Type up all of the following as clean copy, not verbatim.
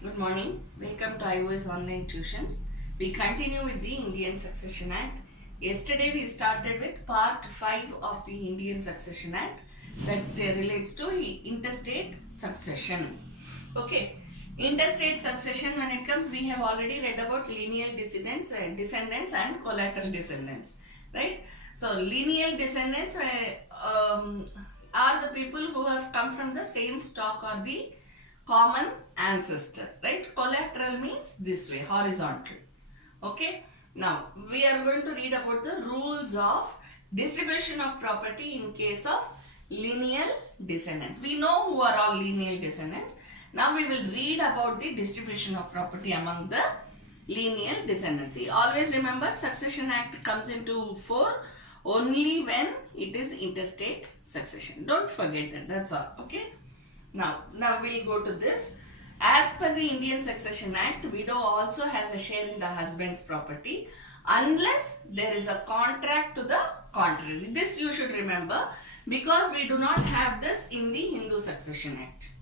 Good morning. Welcome to iOS Online Tuitions. We continue with the Indian Succession Act. Yesterday we started with part 5 of the Indian Succession Act that relates to interstate succession. Okay. Interstate succession, when it comes, we have already read about lineal descendants and collateral descendants. Right? So lineal descendants are the people who have come from the same stock or the common ancestor, right? Collateral means this way, horizontal. Okay. Now we are going to read about the rules of distribution of property in case of lineal descendants. We know who are all lineal descendants. Now we will read about the distribution of property among the lineal descendants. Always remember, Succession Act comes into fore only when it is interstate succession. Don't forget that. That's all. Okay. Now we'll go to this. As per the Indian Succession Act, widow also has a share in the husband's property unless there is a contract to the contrary. This you should remember because we do not have this in the Hindu Succession Act.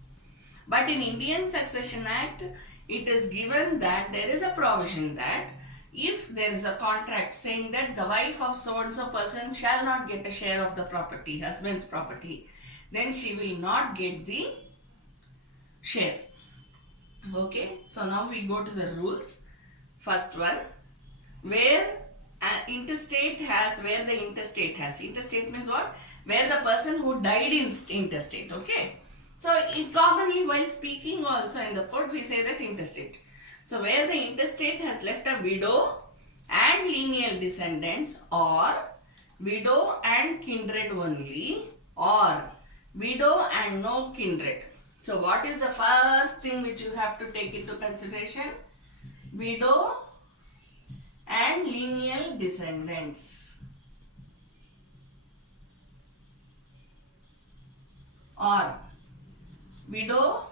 But in Indian Succession Act, it is given that there is a provision that if there is a contract saying that the wife of so and so person shall not get a share of the property, husband's property, then she will not get the share. Okay, so now we go to the rules. First one, where the interstate has, interstate means what? Where the person who died in interstate. Okay, so commonly while speaking also in the court we say that interstate. So where the interstate has left a widow and lineal descendants, or widow and kindred only, or widow and no kindred. So what is the first thing which you have to take into consideration? Widow and lineal descendants, or widow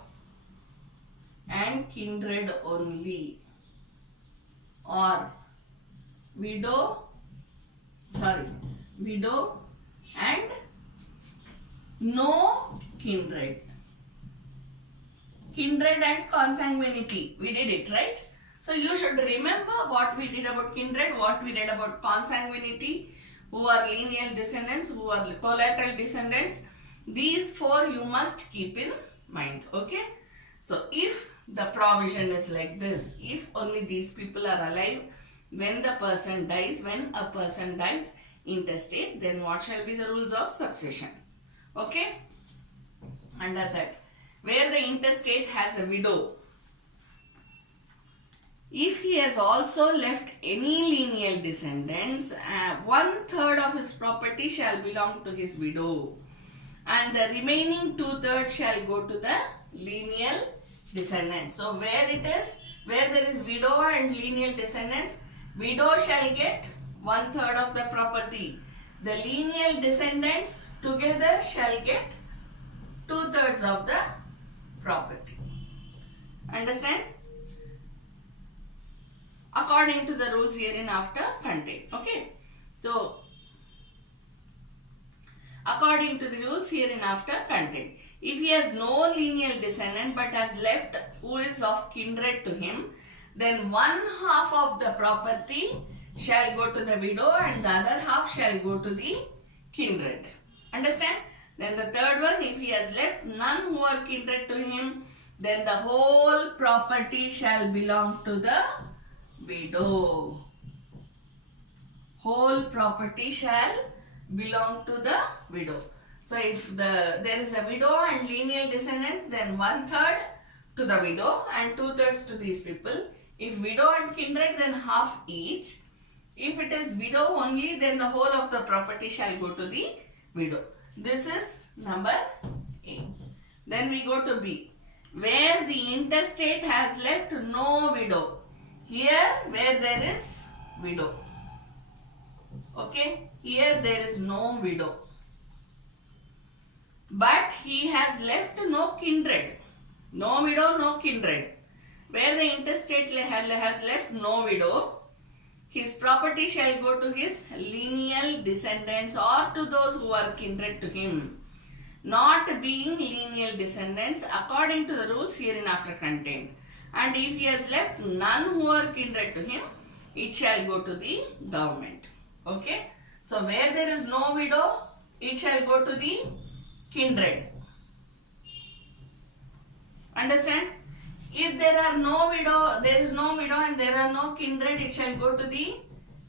and kindred only, or widow and no kindred. Kindred and consanguinity, we did it, right? So you should remember what we did about kindred, what we did about consanguinity, who are lineal descendants, who are collateral descendants. These four you must keep in mind, okay? So if the provision is like this, if only these people are alive when the person dies, when a person dies interstate, then what shall be the rules of succession? Okay? Under that, where the interstate has a widow, if he has also left any lineal descendants, 1/3 of his property shall belong to his widow, and the remaining 2/3 shall go to the lineal descendants. So where there is widow and lineal descendants, widow shall get 1/3 of the property. The lineal descendants together shall get 2/3 of the property. Understand? According to the rules hereinafter contained. Okay. So, according to the rules hereinafter contained, if he has no lineal descendant but has left who is of kindred to him, then 1/2 of the property shall go to the widow and the other half shall go to the kindred. Understand? Then the third one, if he has left none who are kindred to him, then the whole property shall belong to the widow. Whole property shall belong to the widow. So if there is a widow and lineal descendants, then 1/3 to the widow and 2/3 to these people. If widow and kindred, then half each. If it is widow only, then the whole of the property shall go to the widow. This is number A. Then we go to B. Where the interstate has left no widow. Here where there is widow. Okay. Here there is no widow. But he has left no kindred. No widow, no kindred. Where the interstate has left no widow, his property shall go to his lineal descendants or to those who are kindred to him. not being lineal descendants according to the rules hereinafter contained. And if he has left none who are kindred to him, it shall go to the government. Okay. So where there is no widow, it shall go to the kindred. Understand? If there are no widow, there is no widow and there are no kindred, it shall go to the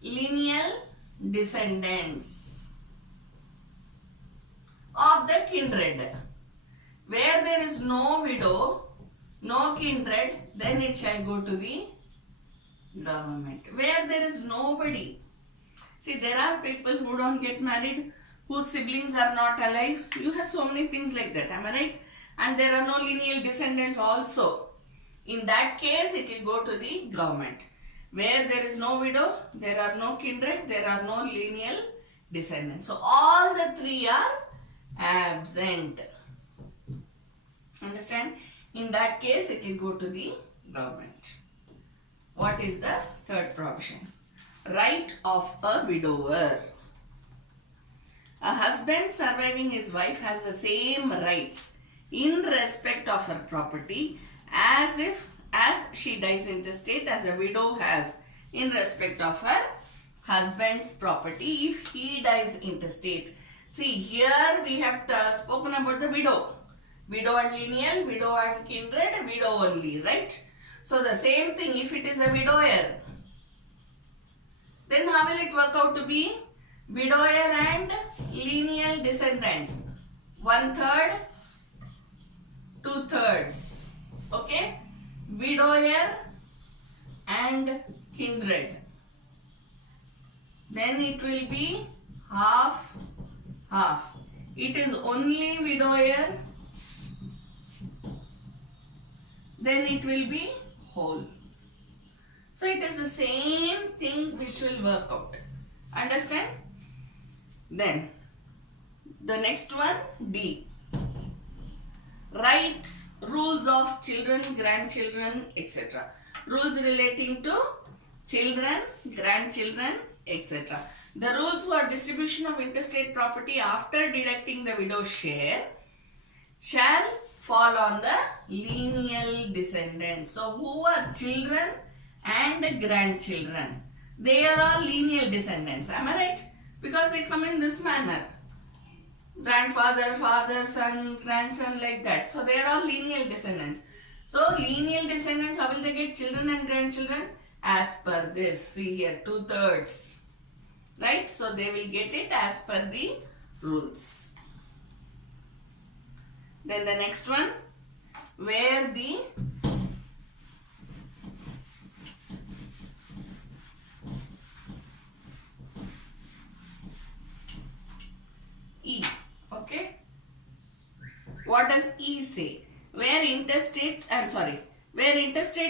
lineal descendants of the kindred. Where there is no widow, no kindred, then it shall go to the government. Where there is nobody. See, there are people who don't get married, whose siblings are not alive. You have so many things like that, am I right? And there are no lineal descendants also. In that case, it will go to the government. Where there is no widow, there are no kindred, there are no lineal descendants. So, all the three are absent. Understand? In that case, it will go to the government. What is the third provision? Right of a widower. A husband surviving his wife has the same rights in respect of her property as she dies intestate as a widow has in respect of her husband's property if he dies intestate. See, here we have spoken about the widow. Widow and lineal, widow and kindred, widow only, right? So the same thing, if it is a widower, then how will it work out to be? Widower and lineal descendants. 1/3, 2/3. Okay? Widower and kindred. Then it will be half, half. It is only widower, then it will be whole. So it is the same thing which will work out. Understand? Then the next one, D. Rights, rules of children, grandchildren, etc. Rules relating to children, grandchildren, etc. The rules for distribution of intestate property after deducting the widow's share shall fall on the lineal descendants. So who are children and grandchildren? They are all lineal descendants. Am I right? Because they come in this manner. Grandfather, father, son, grandson, like that. So they are all lineal descendants. So lineal descendants, how will they get children and grandchildren? As per this. See here, 2/3. Right? So they will get it as per the rules. Then the next one, where the E. Okay. What does E say? Where intestate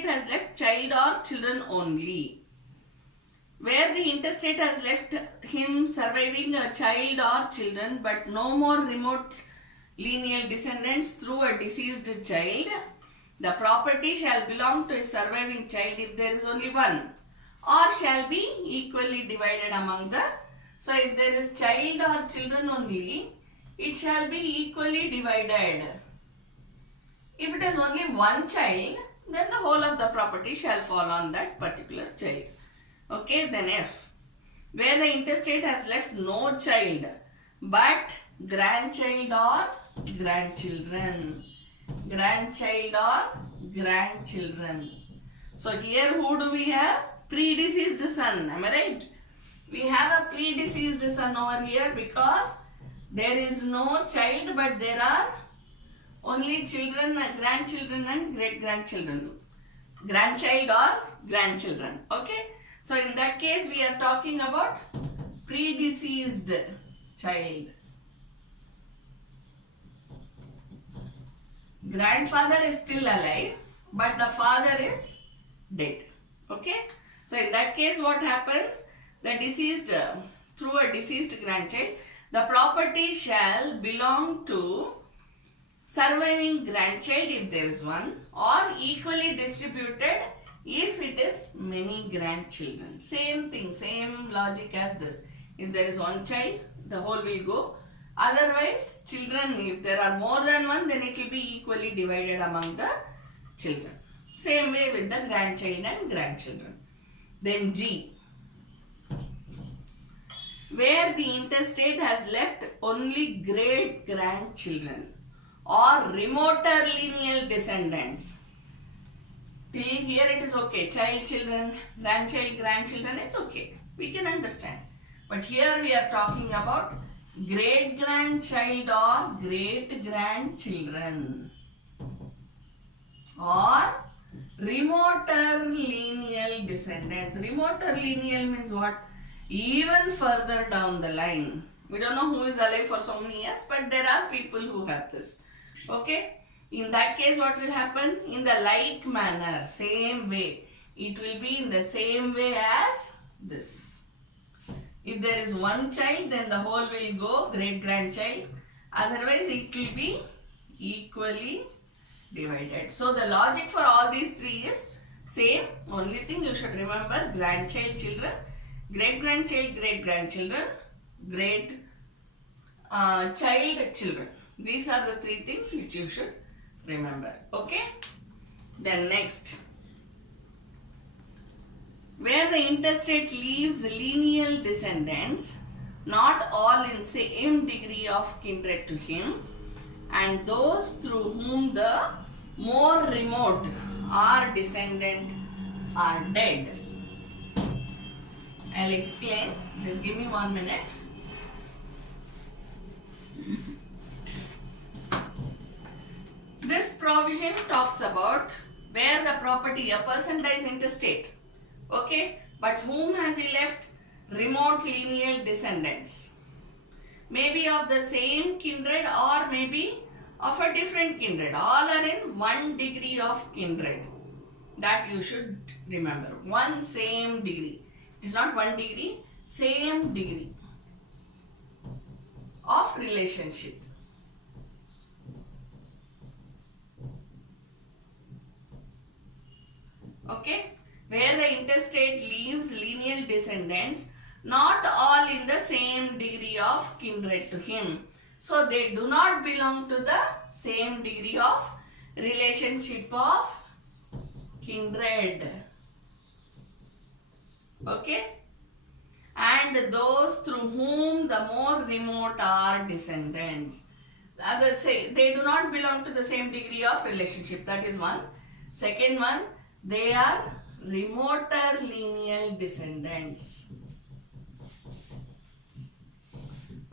has left child or children only. Where the intestate has left him surviving a child or children but no more remote lineal descendants through a deceased child, the property shall belong to a surviving child if there is only one, or shall be equally divided among the. So if there is child or children only, it shall be equally divided. If it is only one child, then the whole of the property shall fall on that particular child. Okay, then F. Where the intestate has left no child but grandchild or grandchildren. Grandchild or grandchildren. So here who do we have? Predeceased son. Am I right? We have a predeceased son over here because there is no child but there are only children, grandchildren and great-grandchildren. Grandchild or grandchildren. Okay. So in that case we are talking about predeceased child. Grandfather is still alive but the father is dead. Okay. So in that case what happens? The deceased, through a deceased grandchild, the property shall belong to surviving grandchild if there is one, or equally distributed if it is many grandchildren. Same thing, same logic as this. If there is one child, the whole will go. Otherwise, children, if there are more than one, then it will be equally divided among the children. Same way with the grandchild and grandchildren. Then G, where the intestate has left only great grandchildren or remoter lineal descendants. Till here it is okay. Child, children, grandchild, grandchildren, it's okay. We can understand. But here we are talking about great grandchild or great grandchildren or remoter lineal descendants. Remoter lineal means what? Even further down the line. We don't know who is alive for so many years, but there are people who have this. Okay? In that case, what will happen? In the like manner, same way. It will be in the same way as this. If there is one child, then the whole will go great-grandchild. Otherwise, it will be equally divided. So, the logic for all these three is same. Only thing you should remember, grandchild, children, great-grandchild, great-grandchildren, child, children. These are the three things which you should remember. Okay? Then next, where the intestate leaves lineal descendants, not all in same degree of kindred to him, and those through whom the more remote are descendant are dead. I'll explain. Just give me 1 minute. This provision talks about where the property, a person dies intestate, okay, but whom has he left? Remote lineal descendants. Maybe of the same kindred or maybe of a different kindred. All are in 1 degree of kindred. That you should remember. One same degree. It is not 1 degree, same degree of relationship. Okay, where the intestate leaves lineal descendants, not all in the same degree of kindred to him. So, they do not belong to the same degree of relationship of kindred. Okay, and those through whom the more remote are descendants. The others say they do not belong to the same degree of relationship. That is one. Second one, they are remoter lineal descendants.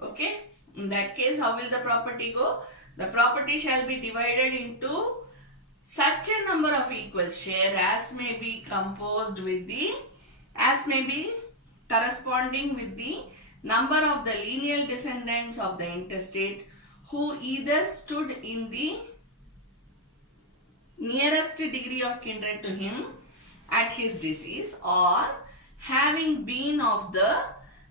Okay, in that case, how will the property go? The property shall be divided into such a number of equal share as may be composed with the, as may be corresponding with the number of the lineal descendants of the intestate who either stood in the nearest degree of kindred to him at his decease or having been of the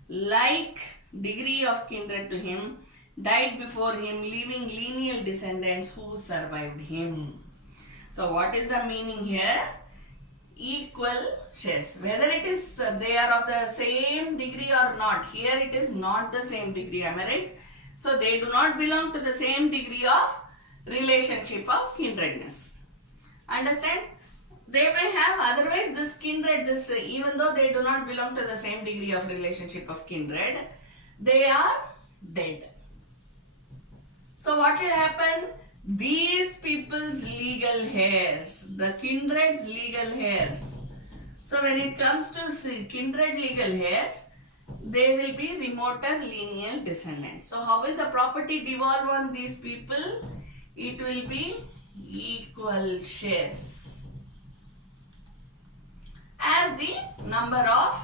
like degree of kindred to him died before him, leaving lineal descendants who survived him. So what is the meaning here? Equal shares. Whether it is they are of the same degree or not. Here it is not the same degree. Am I right? So they do not belong to the same degree of relationship of kindredness. Understand? They may have otherwise this kindred, this even though they do not belong to the same degree of relationship of kindred, they are dead. So what will happen? These people's legal heirs, the kindred's legal heirs. So when it comes to kindred legal heirs, they will be remoter lineal descendants. So how will the property devolve on these people? It will be equal shares as the number of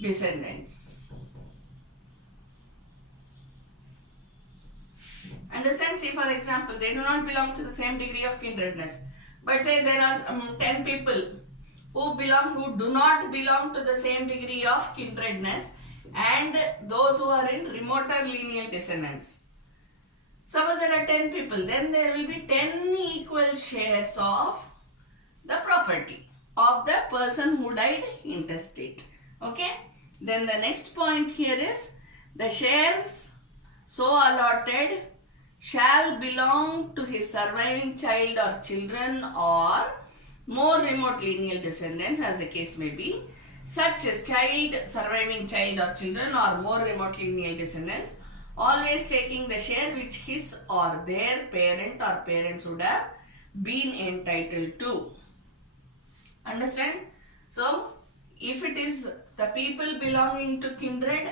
descendants. Understand? See, for example, they do not belong to the same degree of kindredness. But say there are 10 people who do not belong to the same degree of kindredness and those who are in remoter lineal descendants. Suppose there are 10 people, then there will be 10 equal shares of the property of the person who died intestate. Okay? Then the next point here is the shares so allotted shall belong to his surviving child or children or more remote lineal descendants as the case may be, such as surviving child or children or more remote lineal descendants, always taking the share which his or their parent or parents would have been entitled to. Understand? So, if it is the people belonging to kindred,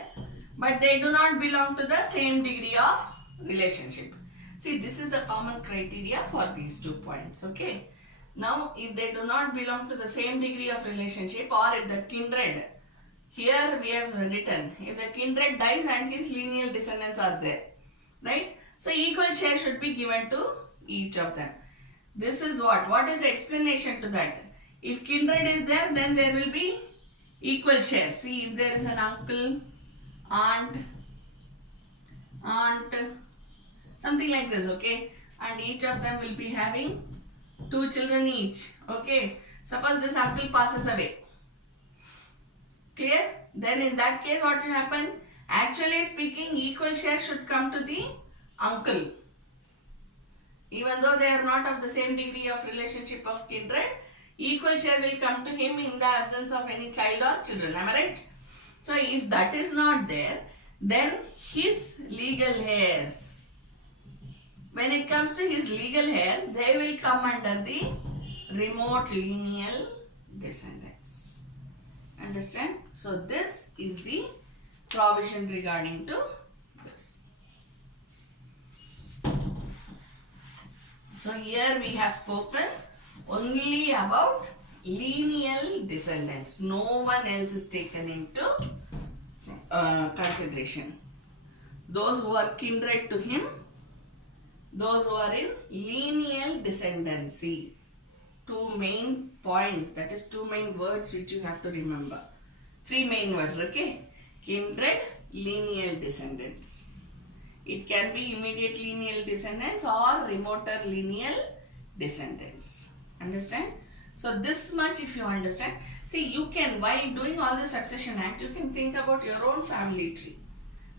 but they do not belong to the same degree of relationship. See, this is the common criteria for these 2 points, okay? Now, if they do not belong to the same degree of relationship or if the kindred, here we have written, if the kindred dies and his lineal descendants are there, right? So, equal share should be given to each of them. This is what? What is the explanation to that? If kindred is there, then there will be equal share. See, if there is an uncle, aunt, something like this, okay? And each of them will be having 2 children each, okay? Suppose this uncle passes away. Clear? Then in that case, what will happen? Actually speaking, equal share should come to the uncle. Even though they are not of the same degree of relationship of kindred, equal share will come to him in the absence of any child or children. Am I right? So, if that is not there, then his legal heirs, when it comes to his legal heirs, they will come under the remote lineal descendants. Understand? So, this is the provision regarding to this. So, here we have spoken only about lineal descendants. No one else is taken into consideration. Those who are kindred to him, those who are in lineal descendancy. 2 main points, that is 2 main words which you have to remember. 3 main words, okay? Kindred, lineal descendants. It can be immediate lineal descendants or remoter lineal descendants. Understand? So this much if you understand. See, you can, while doing all the succession act, you can think about your own family tree.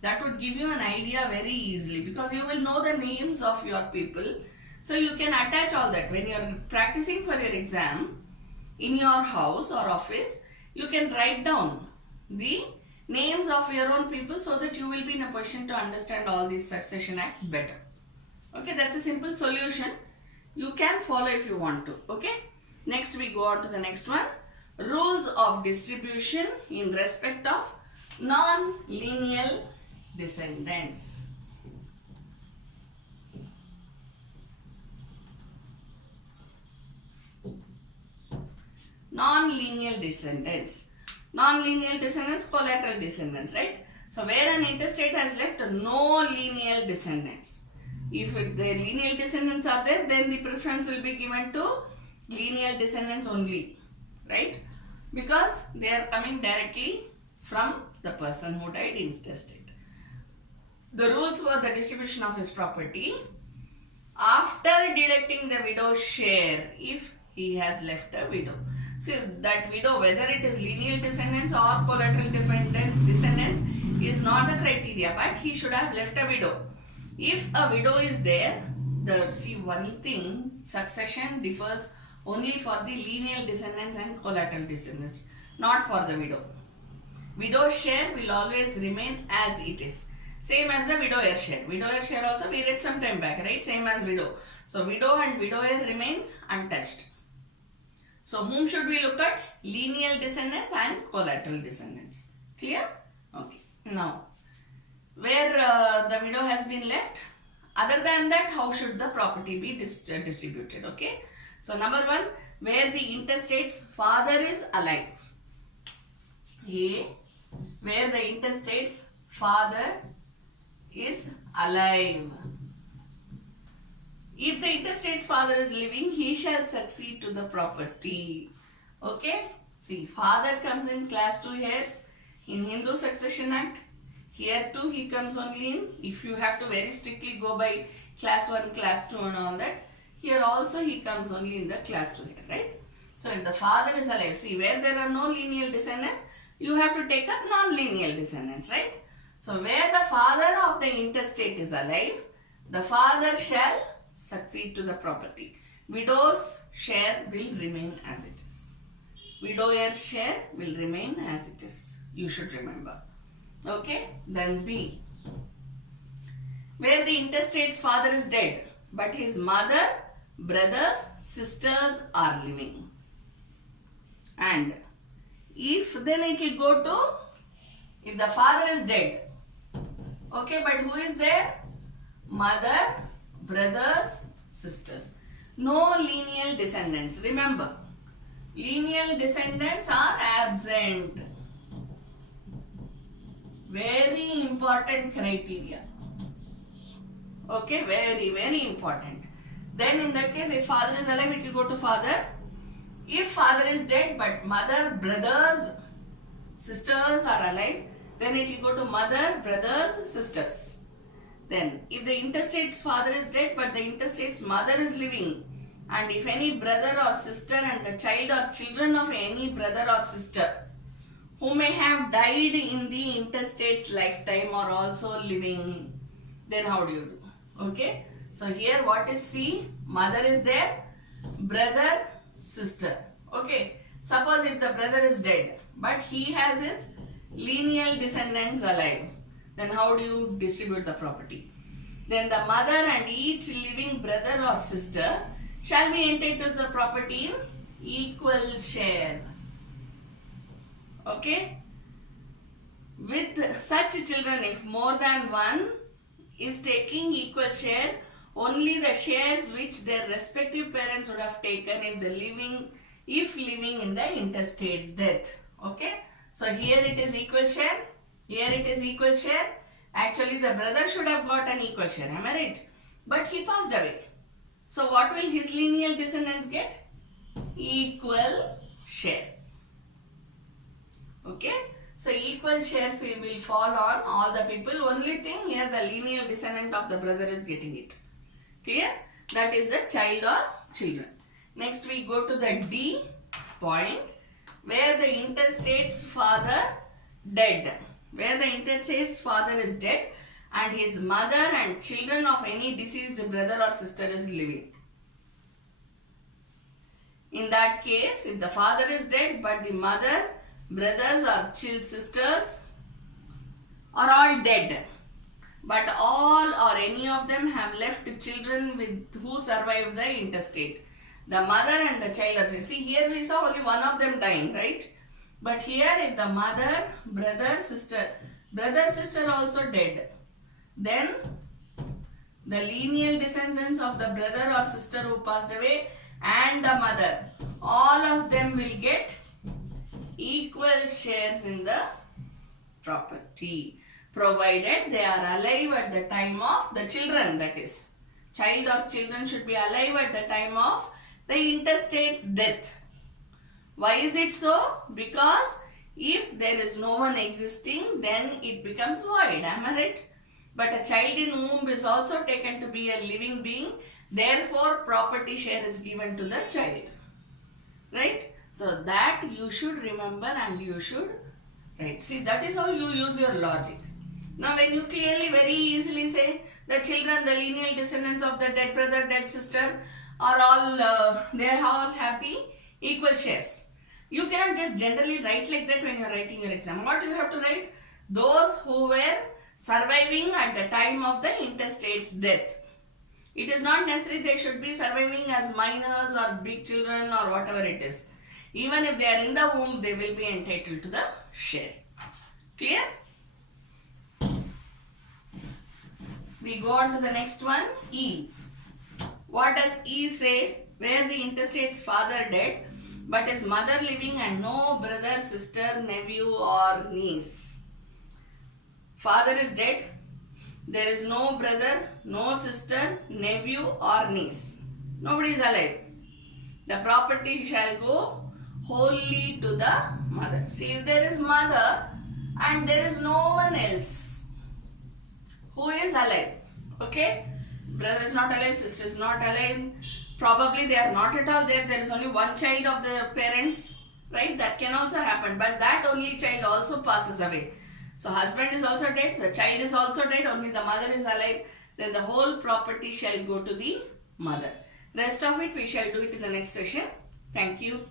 That would give you an idea very easily because you will know the names of your people. So you can attach all that. When you are practicing for your exam in your house or office, you can write down the names of your own people so that you will be in a position to understand all these succession acts better. Okay, that's a simple solution. You can follow if you want to. Okay, next we go on to the next one. Rules of distribution in respect of non-lineal descendants. Non-lineal descendants. Non-lineal descendants, collateral descendants, right? So, where an intestate has left no lineal descendants. If the lineal descendants are there, then the preference will be given to lineal descendants only, right? Because they are coming directly from the person who died intestate. The rules for the distribution of his property after deducting the widow's share if he has left a widow. So that widow, whether it is lineal descendants or collateral dependent descendants, is not the criteria, but he should have left a widow. If a widow is there, see one thing, succession differs only for the lineal descendants and collateral descendants, not for the widow. Widow's share will always remain as it is. Same as the widower share. Widower share also we read some time back, right? Same as widow. So widow and widower remains untouched. So whom should we look at? Lineal descendants and collateral descendants. Clear? Okay. Now, where the widow has been left, other than that, how should the property be distributed? Okay. So number 1, where the intestate's father is alive. A, where the intestate's father is alive. If the intestate's father is living, he shall succeed to the property. Okay? See, father comes in class 2 heirs in Hindu Succession Act. Here too he comes only in, if you have to very strictly go by class 1, class 2 and all that. Here also he comes only in the class 2 heir, right? So if the father is alive, see where there are no lineal descendants, you have to take up non-lineal descendants, right? So where the father of the intestate is alive, the father shall succeed to the property. Widow's share will remain as it is. Widower's share will remain as it is. You should remember. Okay, then B. Where the intestate's father is dead, but his mother, brothers, sisters are living. And if then it will go to, if the father is dead, okay, but who is there? Mother, brothers, sisters. No lineal descendants. Remember, lineal descendants are absent. Very important criteria. Okay, very important. Then in that case, if father is alive, it will go to father. If father is dead, but mother, brothers, sisters are alive, then it will go to mother, brothers, sisters. Then if the intestate's father is dead, but the intestate's mother is living, and if any brother or sister and the child or children of any brother or sister who may have died in the intestate's lifetime are also living, then how do you do? Okay, so here what is C? Mother is there, brother, sister. Okay, suppose if the brother is dead, but he has his lineal descendants alive, then how do you distribute the property? Then the mother and each living brother or sister shall be entitled to the property in equal share. Okay, with such children, if more than one is taking equal share, only the shares which their respective parents would have taken if living in the intestate's death. Okay, so here it is equal share, here it is equal share. Actually the brother should have got an equal share, am I right? But he passed away. So what will his lineal descendants get? Equal share. Okay, so equal share will fall on all the people. Only thing here, the lineal descendant of the brother is getting it. Clear? That is the child or children. Next we go to the D point, where the intestate's father dead. Where the intestate's father is dead and his mother and children of any deceased brother or sister is living. In that case, if the father is dead but the mother, brothers or sisters are all dead, but all or any of them have left children who survived the intestate, the mother and the child are, see here we saw only one of them dying, right? But here if the mother, brother, sister also dead, then the lineal descendants of the brother or sister who passed away and the mother, all of them will get equal shares in the property, provided they are alive at the time of the children, that is, child or children should be alive at the time of the intestate's death. Why is it so? Because if there is no one existing, then it becomes void, am I right? But a child in womb is also taken to be a living being, therefore property share is given to the child, right? So that you should remember and you should write. See, that is how you use your logic. Now when you clearly, very easily say the children, the lineal descendants of the dead brother, dead sister are all, they all have the equal shares. You cannot just generally write like that when you are writing your exam. What you have to write? Those who were surviving at the time of the intestate's death. It is not necessary they should be surviving as minors or big children or whatever it is. Even if they are in the womb, they will be entitled to the share. Clear? We go on to the next one, E. What does E say? Where the intestate's father dead, but his mother living and no brother, sister, nephew or niece. Father is dead. There is no brother, no sister, nephew or niece. Nobody is alive. The property shall go wholly to the mother. See, if there is mother and there is no one else who is alive, okay? Brother is not alive, sister is not alive, probably they are not at all there. There is only one child of the parents, right? That can also happen, but that only child also passes away. So husband is also dead, the child is also dead, only the mother is alive. then the whole property shall go to the mother. Rest of it we shall do it in the next session. Thank you.